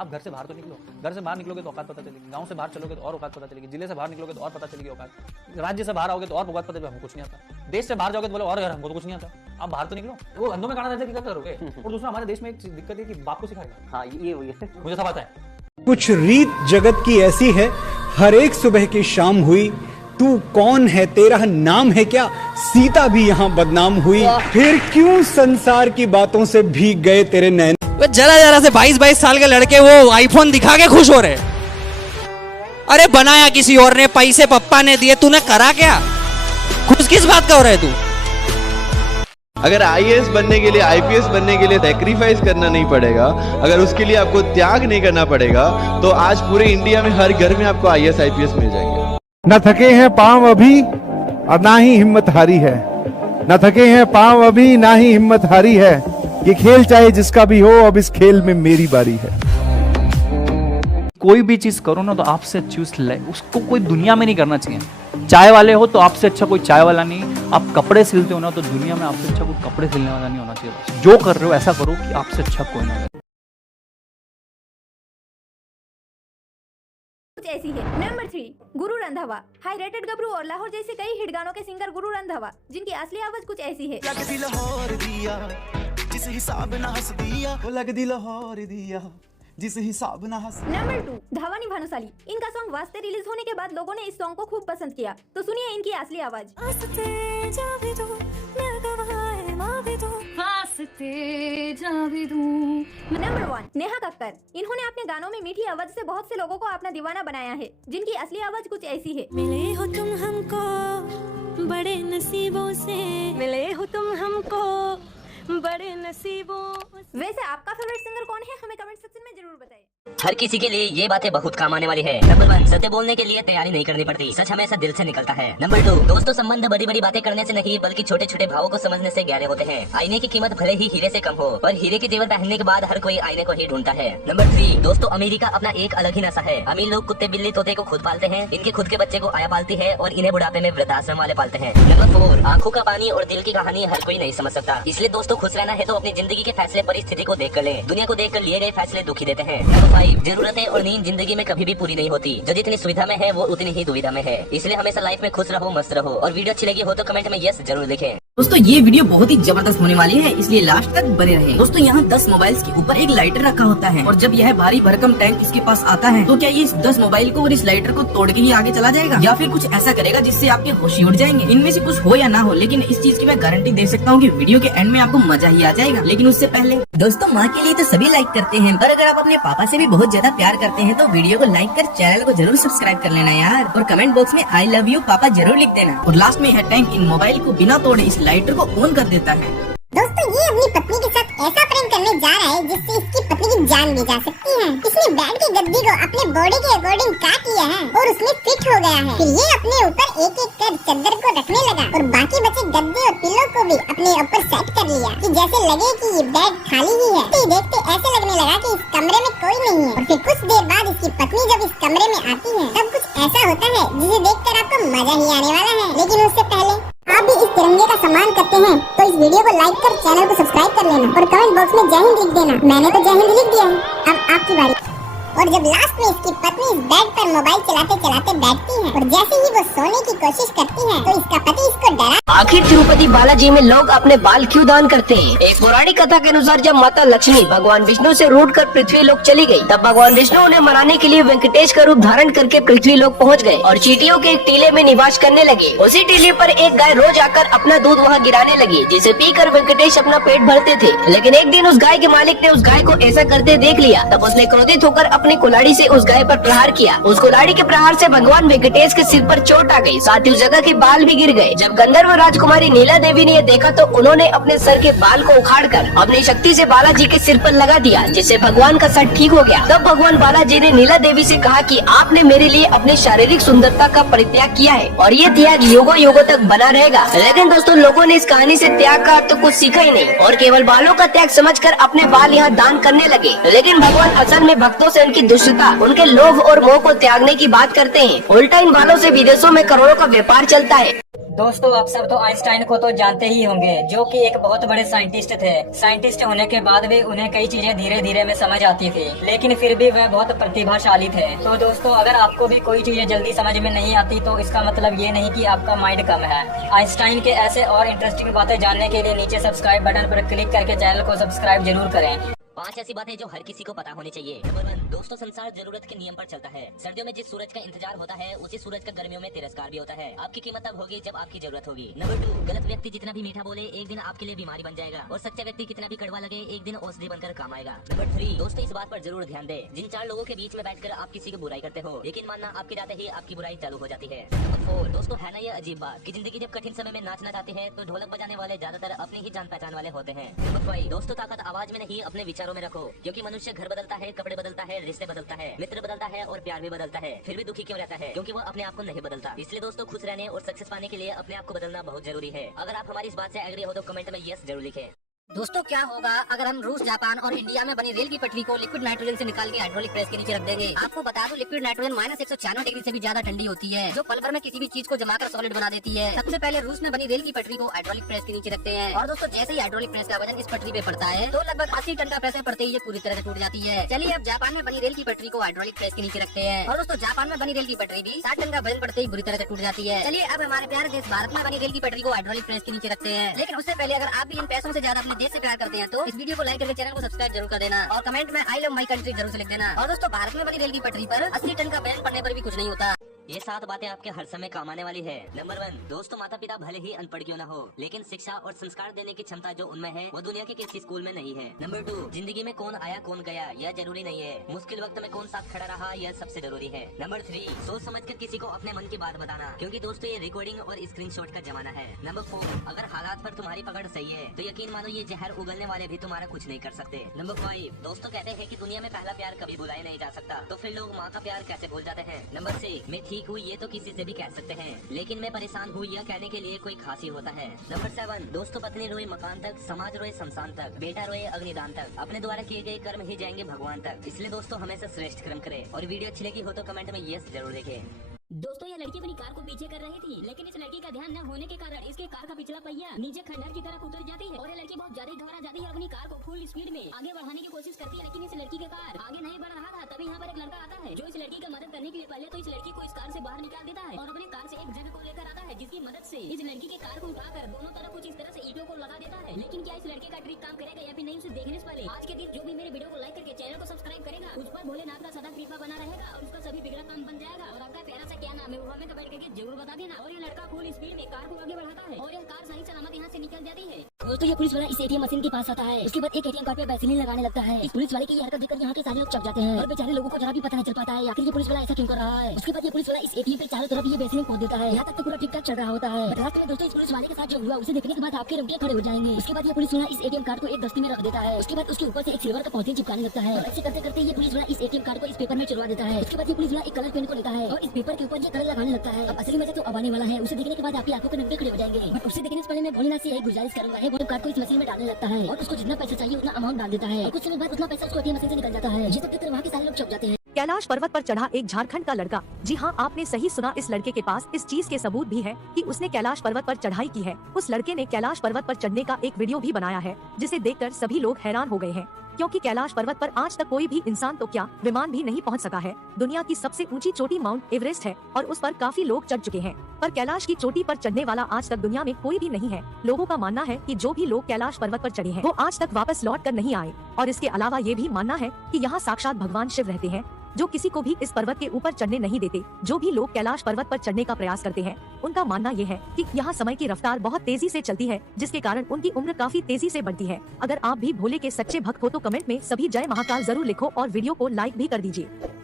आप घर से बाहर तो निकलो, घर से बाहर निकलोगे तो औकात पता चलेगी, गांव से बाहर चलोगे तो और औकात पता चलेगी, जिले से बाहर निकलोगे तो और पता चलेगी औकात, राज्य से बाहर आओगे तो और औकात पता चलेगी, हमको कुछ नहीं आता, देश से बाहर जाओगे तो बोले और यार हमको तो कुछ नहीं आता। आप बाहर तो निकलो, वो अंधों में काना रहता है, क्या करोगे। और दूसरा हमारे देश में एक दिक्कत है कि बाप को सिखाएगा। हाँ ये मुझे सब आता है। कुछ रीत जगत की ऐसी है, हर एक सुबह की शाम हुई, तू कौन है तेरा नाम है क्या, सीता भी यहाँ बदनाम हुई, फिर क्यों संसार की बातों से भीग गए तेरे नैन। जरा से 22-22 साल के लड़के वो आईफोन दिखा के खुश हो रहे। अरे बनाया किसी और ने, पैसे पप्पा ने दिए, तूने करा क्या? खुश किस बात का हो रहा है तू? अगर आईएएस बनने के लिए, आईपीएस बनने के लिए सैक्रिफाइस करना नहीं पड़ेगा, अगर उसके लिए आपको त्याग नहीं करना पड़ेगा, तो आज पूरे इंडिया में हर घर में आपको आईएएस आईपीएस मिल जाएंगे। न थके हैं पांव अभी और ना ही हिम्मत हारी है, न थके हैं पांव अभी ना ही हिम्मत हारी है, ये खेल चाहे जिसका भी हो, अब इस खेल में मेरी बारी है। कोई भी चीज करो ना तो आपसे अच्छी उसको कोई दुनिया में नहीं करना चाहिए। चाय वाले हो तो आपसे अच्छा कोई चाय वाला नहीं, आप कपड़े सिलते हो ना तो दुनिया में आपसे अच्छा कोई कपड़े सिलने वाला नहीं होना चाहिए। बस जो कर रहे हो ऐसा करो कि आपसे अच्छा कोई ना करे। कुछ ऐसी है। Number 3 Guru Randhawa. High rated गबरू और लाहौर जैसे कई हिट गानों के सिंगर गुरु रंधावा, जिनकी असली आवाज कुछ ऐसी है। जिस हिसाब ना हंस दिया, वो लग दी लाहौर दिया, जिस हिसाब ना हंस। नंबर 2 धावानी भानुशाली। इनका सॉन्ग वास्ते रिलीज होने के बाद लोगों ने इस सॉन्ग को खूब पसंद किया, तो सुनिए इनकी असली आवाज। नंबर 1 नेहा कक्कर। इन्होंने अपने गानों में मीठी आवाज से बहुत से लोगों को अपना दीवाना बनाया है, जिनकी असली आवाज कुछ ऐसी है। मिले हो तुम हमको बड़े नसीबों से, मिले हो तुम हमको बड़े नसीबों। वैसे आपका फेवरेट सिंगर कौन है, हमें कमेंट सेक्शन में जरूर बताइए। हर किसी के लिए ये बातें बहुत काम आने वाली है। नंबर 1 सत्य बोलने के लिए तैयारी नहीं करनी पड़ती, सच हमेशा दिल से निकलता है। नंबर 2 दोस्तों संबंध बड़ी बड़ी बातें करने से नहीं बल्कि छोटे छोटे भावों को समझने से गहरे होते हैं। आईने की कीमत भले ही हीरे से कम हो, पर हीरे के जेवर पहनने के बाद हर कोई आईने को ही ढूंढता है। नंबर 3 दोस्तों अमीरी का अपना एक अलग ही नशा है। अमीर लोग कुत्ते बिल्ली तोते को खुद पालते हैं, इनके खुद के बच्चे को आया पालती है और इन्हें बुढ़ापे में वृद्धाश्रम वाले पालते हैं। नंबर 4 आंखों का पानी और दिल की कहानी हर कोई नहीं समझ सकता, इसलिए दोस्तों खुश रहना है तो अपनी जिंदगी के फैसले परिस्थिति को देख कर ले, दुनिया को देख कर लिए गए फैसले दुखी देते हैं। नंबर 5 जरूरतें और नींद जिंदगी में कभी भी पूरी नहीं होती, जो जितनी सुविधा में है वो उतनी ही दुविधा में है, इसलिए हमेशा लाइफ में खुश रहो, मस्त रहो। और वीडियो अच्छी लगी हो तो कमेंट में यस जरूर लिखें। दोस्तों ये वीडियो बहुत ही जबरदस्त होने वाली है, इसलिए लास्ट तक बने रहें। दोस्तों यहाँ 10 मोबाइल्स के ऊपर एक लाइटर रखा होता है, और जब यह भारी भरकम टैंक इसके पास आता है तो क्या ये इस 10 मोबाइल को और इस लाइटर को तोड़ के ही आगे चला जाएगा, या फिर कुछ ऐसा करेगा जिससे आपके होश उड़ जाएंगे। इनमें से कुछ हो या ना हो, लेकिन इस चीज की मैं गारंटी दे सकता हूँ कि वीडियो के एंड में आपको मजा ही आ जाएगा। लेकिन उससे पहले दोस्तों माँ के लिए तो सभी लाइक करते हैं, पर अगर आप अपने पापा से भी बहुत ज्यादा प्यार करते हैं तो वीडियो को लाइक कर चैनल को जरूर सब्सक्राइब कर लेना यार, और कमेंट बॉक्स में आई लव यू पापा जरूर लिख देना। और लास्ट में यह टैंक इन मोबाइल को बिना तोड़े इस लाइटर को ऑन कर देता है। दोस्तों ये अपनी पत्नी के साथ ऐसा प्रेम करने जा रहा है जिससे इसकी पत्नी की जान भी जा सकती है। इसने बेड की गद्दी को अपने बॉडी के अकॉर्डिंग काट लिया है और उसमें फिट हो गया है। फिर ये अपने ऊपर एक एक कर चादर को रखने लगा और बाकी बचे गद्दे और पिलो को भी अपने ऊपर सेट कर लिया कि जैसे लगे कि ये बेड खाली ही है। तो देखते ऐसे लगने लगा कि इस कमरे में कोई नहीं है। और फिर कुछ देर बाद इसकी पत्नी जब इस कमरे में आती है तब कुछ ऐसा होता है जिसे देखकर आपको मजा ही आने वाला है। लेकिन उससे पहले आप भी इस तिरंगे का सम्मान करते हैं तो इस वीडियो को लाइक कर चैनल को सब्सक्राइब कर लेना और कमेंट बॉक्स में जय हिंद लिख देना। मैंने तो जय हिंद लिख दिया है, अब आपकी बारी। और जब लास्ट में इसकी पत्नी इस बेड पर मोबाइल चलाते चलाते बैठती है और जैसे ही वो सोने की कोशिश करती है तो इसका पति इसको डरा। आखिर तिरुपति बालाजी में लोग अपने बाल क्यों दान करते हैं? एक पौराणिक कथा के अनुसार जब माता लक्ष्मी भगवान विष्णु से रूठ कर पृथ्वी लोक चली गई, तब भगवान विष्णु उन्हें मनाने के लिए वेंकटेश का रूप धारण करके पृथ्वी लोक पहुँच गए और चींटियों के एक टीले में निवास करने लगे। उसी टीले पर एक गाय रोज आकर अपना दूध वहाँ गिराने लगी, जिसे पीकर वेंकटेश अपना पेट भरते थे। लेकिन एक दिन उस गाय के मालिक ने उस गाय को ऐसा करते देख लिया, तब उसने क्रोधित होकर अपनी कुल्हाड़ी से उस गाय पर प्रहार किया। उस कुल्हाड़ी के प्रहार से भगवान वेंकटेश के सिर पर चोट आ गई, साथ ही उस जगह के बाल भी गिर गए। जब गंधर्व राजकुमारी नीला देवी ने यह देखा तो उन्होंने अपने सर के बाल को उखाड़कर अपनी शक्ति से बालाजी के सिर पर लगा दिया, जिससे भगवान का सर ठीक हो गया। तब भगवान बालाजी ने नीला देवी से कहा कि आपने मेरे लिए अपनी शारीरिक सुंदरता का परित्याग किया है और ये त्याग युगों युगों तक बना रहेगा। लेकिन दोस्तों लोगों ने इस कहानी से त्याग का तो कुछ सीखा ही नहीं और केवल बालों का त्याग समझकर अपने बाल यहाँ दान करने लगे। लेकिन भगवान असल में भक्तों से उनकी दुष्टता, उनके लोभ और मोह को त्यागने की बात करते हैं। उल्टा इन बालों से विदेशों में करोड़ों का व्यापार चलता है। दोस्तों आप सब तो आइंस्टाइन को तो जानते ही होंगे, जो कि एक बहुत बड़े साइंटिस्ट थे। साइंटिस्ट होने के बाद भी उन्हें कई चीजें धीरे धीरे में समझ आती थी, लेकिन फिर भी वह बहुत प्रतिभाशाली थे। तो दोस्तों अगर आपको भी कोई चीजें जल्दी समझ में नहीं आती तो इसका मतलब ये नहीं कि आपका माइंड कम है। आइंस्टाइन के ऐसे और इंटरेस्टिंग बातें जानने के लिए नीचे सब्सक्राइब बटन पर क्लिक करके चैनल को सब्सक्राइब जरूर करें। 5 ऐसी बातें जो हर किसी को पता होनी चाहिए। नंबर 1, दोस्तों संसार जरूरत के नियम पर चलता है। सर्दियों में जिस सूरज का इंतजार होता है उसी सूरज का गर्मियों में तिरस्कार भी होता है। आपकी कीमत तब होगी जब आपकी जरूरत होगी। नंबर 2, गलत व्यक्ति जितना भी मीठा बोले एक दिन आपके लिए बीमारी बन जाएगा, और सच्चा व्यक्ति कितना भी कड़वा लगे एक दिन औषधि बनकर काम आएगा। नंबर 3, दोस्तों इस बात पर जरूर ध्यान दे, जिन 4 लोगों के बीच में बैठकर आप किसी की बुराई करते हो, यकीन मानना आपके जाते ही आपकी बुराई चालू हो जाती है। नंबर 4, दोस्तों है ना ये अजीब बात कि जिंदगी जब कठिन समय में नाचना चाहती है तो ढोलक बजाने वाले ज्यादातर अपनी ही जान पहचान वाले होते हैं। नंबर 5, दोस्तों ताकत आवाज में नहीं अपने विचारों में रखो, क्योंकि मनुष्य घर बदलता है, कपड़े बदलता है, रिश्ते बदलता है, मित्र बदलता है और प्यार भी बदलता है, फिर भी दुखी क्यों रहता है? क्योंकि वो अपने आप को नहीं बदलता। इसलिए दोस्तों खुश रहने और सक्सेस पाने के लिए अपने आप को बदलना बहुत जरूरी है। अगर आप हमारी इस बात से एग्री हो तो कमेंट में यस जरूर लिखें। दोस्तों क्या होगा अगर हम रूस, जापान और इंडिया में बनी रेल की पटरी को लिक्विड नाइट्रोजन से निकाल के हाइड्रोलिक प्रेस के नीचे रख देंगे। आपको बता दो लिक्विड नाइट्रोजन -196 डिग्री से भी ज्यादा ठंडी होती है, जो पल भर में किसी भी चीज को जमाकर सॉलिड बना देती है। सबसे पहले रूस में बनी रेल की पटरी को हाइड्रोलिक प्रेस के नीचे रखते हैं, और दोस्तों जैसे ही हाइड्रोलिक प्रेस का वजन इस पटरी पे पड़ता है तो लगभग 80 टन का प्रेशर पड़ते ही ये पूरी तरह से टूट जाती है। चलिए अब जापान में बनी रेल की पटरी को हाइड्रोलिक प्रेस के नीचे रखते हैं, और दोस्तों जापान में बनी रेल की पटरी भी 60 टन का वजन पड़ते ही बुरी तरह से टूट जाती है। चलिए अब हमारे प्यारे देश भारत में बनी रेल की पटरी को हाइड्रोलिक प्रेस के नीचे रखते हैं, लेकिन उससे पहले अगर आप भी इन पैसों से ज्यादा अपने देश से प्यार करते हैं तो इस वीडियो को लाइक करके चैनल को सब्सक्राइब जरूर कर देना, और कमेंट में आई लव माय कंट्री जरूर से लिख देना। और दोस्तों भारत में बनी रेल की पटरी पर 80 टन का वजन पड़ने पर भी कुछ नहीं होता। ये 7 बातें आपके हर समय काम आने वाली है। नंबर 1, दोस्तों माता पिता भले ही अनपढ़ क्यों न हो, लेकिन शिक्षा और संस्कार देने की क्षमता जो उनमें है वो दुनिया के किसी स्कूल में नहीं है। नंबर 2, जिंदगी में कौन आया कौन गया यह जरूरी नहीं है, मुश्किल वक्त में कौन साथ खड़ा रहा यह सबसे जरूरी है। नंबर 3, सोच समझकर किसी को अपने मन की बात बताना, क्योंकि दोस्तों ये रिकॉर्डिंग और स्क्रीनशॉट का जमाना है। नंबर 4, अगर हालात पर तुम्हारी पकड़ सही है तो यकीन मानो ये जहर उगलने वाले भी तुम्हारा कुछ नहीं कर सकते। नंबर 5, दोस्तों कहते हैं कि दुनिया में पहला प्यार कभी भुलाया नहीं जा सकता, तो फिर लोग माँ का प्यार कैसे भूल जाते हैं। नंबर 6, मैं ठीक हूँ ये तो किसी से भी कह सकते हैं, लेकिन मैं परेशान हूँ यह कहने के लिए कोई खास ही होता है। नंबर 7, दोस्तों पत्नी रोए मकान तक, समाज रोए शमशान तक, बेटा रोए अग्निदान तक, अपने द्वारा किए गए कर्म ही जाएंगे भगवान तक। इसलिए दोस्तों हमेशा श्रेष्ठ कर्म करें, और वीडियो अच्छी लगी हो तो कमेंट में यस जरूर लिखें। दोस्तों यह लड़की अपनी कार को पीछे कर रही थी, लेकिन इस लड़की का ध्यान न होने के कारण इसके कार का पिछला पहिया नीचे खंडहर की तरफ उतर जाती है, और ये लड़की बहुत ज्यादा घबरा जाती है, अपनी कार को फुल स्पीड में आगे बढ़ाने की कोशिश करती है, लेकिन इस लड़की का कार आगे नहीं बढ़ रहा था। तभी यहाँ पर एक लड़का आता है जो इस लड़की का मदद करने के लिए पहले तो इस लड़की को इस कार से बाहर निकाल देता है, और अपनी कार से एक जग को लेकर आता है, जिसकी मदद से इस लड़की की कार को उठाकर दोनों तरफ कुछ इस तरह से ईंटों को लगा देता है। लेकिन क्या इस लड़के का ट्रिक काम करेगा या फिर नहीं, उसे देखने से पहले आज के दिन जो भी मेरे वीडियो को लाइक करके चैनल को सब्सक्राइब करेगा उस पर भोलेनाथ का सदा कृपा बना रहेगा, और उसका सभी बिगड़ा काम बन जाएगा। और आपका प्यारा सा क्या नाम है वो हमें कमेंट करके जरूर बता देना। और ये लड़का फुल स्पीड में कार को आगे बढ़ाता है, और यह कार सही सलामत यहाँ से निकल जाती है। दोस्तों ये पुलिस वाला इस एटीएम मशीन के पास आता है, उसके बाद एक एटीएम कार्ड पे वैसलीन लगाने लगता है। इस पुलिस वाले की हरकत देखकर यहाँ के सारे लोग चौंक जाते हैं, और बेचारे लोगों को जरा भी पता नहीं चल पाता है आखिर ये पुलिस वाला ऐसा क्यों कर रहा है। उसके बाद ये पुलिस वाला इस एटीएम पे चारों तरफ ये वैसलीन खोद देता है, यहाँ तक तो पूरा ठीक ठाक चल रहा होता है। लास्ट में दोस्तों इस पुलिस वाले के साथ जो हुआ उसे देखने के बाद आपके रोंगटे खड़े हो जाएंगे। उसके बाद ये पुलिस वाला इस एटीएम कार्ड को एक दस्ती में रख देता है, उसके बाद उसके ऊपर से एक सिल्वर का पॉलिथीन चिपकाने लगता है, और ऐसे करते करते ये पुलिस वाला इस एटीएम कार्ड को इस पेपर में चुरवा देता है। उसके बाद ये पुलिस वाला एक कलर पेन को लेता है और इस पेपर के ऊपर ये कलर लगाने लगता है। अब असली मजा तो अब आने वाला है, उसे देखने के बाद आपकी आंखों के नंगे खड़े हो जाएंगे। बट उसे देखने से पहले मैं भोलेनाथ से यही गुजारिश करूंगा, एटीएम कार्ड को इस मशीन में डालने लगता है, और उसको जितना पैसा चाहिए उतना अमाउंट डाल देता है, और कुछ समय बाद उतना पैसा उसको एटीएम मशीन से निकल जाता है। ये सब देखकर वहाँ के सारे लोग चौंक जाते हैं। कैलाश पर्वत पर चढ़ा एक झारखंड का लड़का। जी हाँ, आपने सही सुना, इस लड़के के पास इस चीज के सबूत भी है कि उसने कैलाश पर्वत पर चढ़ाई की है। उस लड़के ने कैलाश पर्वत पर चढ़ने का एक वीडियो भी बनाया है, जिसे देखकर सभी लोग हैरान हो गए हैं, क्योंकि कैलाश पर्वत पर आज तक कोई भी इंसान तो क्या विमान भी नहीं पहुंच सका है। दुनिया की सबसे ऊंची चोटी माउंट एवरेस्ट है, और उस पर काफी लोग चढ़ चुके हैं, पर कैलाश की चोटी पर चढ़ने वाला आज तक दुनिया में कोई भी नहीं है। लोगों का मानना है कि जो भी लोग कैलाश पर्वत पर चढ़े हैं वो आज तक वापस लौट कर नहीं आए, और इसके अलावा ये भी मानना है कि यहाँ साक्षात भगवान शिव रहते हैं, जो किसी को भी इस पर्वत के ऊपर चढ़ने नहीं देते। जो भी लोग कैलाश पर्वत पर चढ़ने का प्रयास करते हैं उनका मानना ये है कि यहाँ समय की रफ्तार बहुत तेजी से चलती है, जिसके कारण उनकी उम्र काफी तेजी से बढ़ती है। अगर आप भी भोले के सच्चे भक्त हो तो कमेंट में सभी जय महाकाल जरूर लिखो, और वीडियो को लाइक भी कर दीजिए।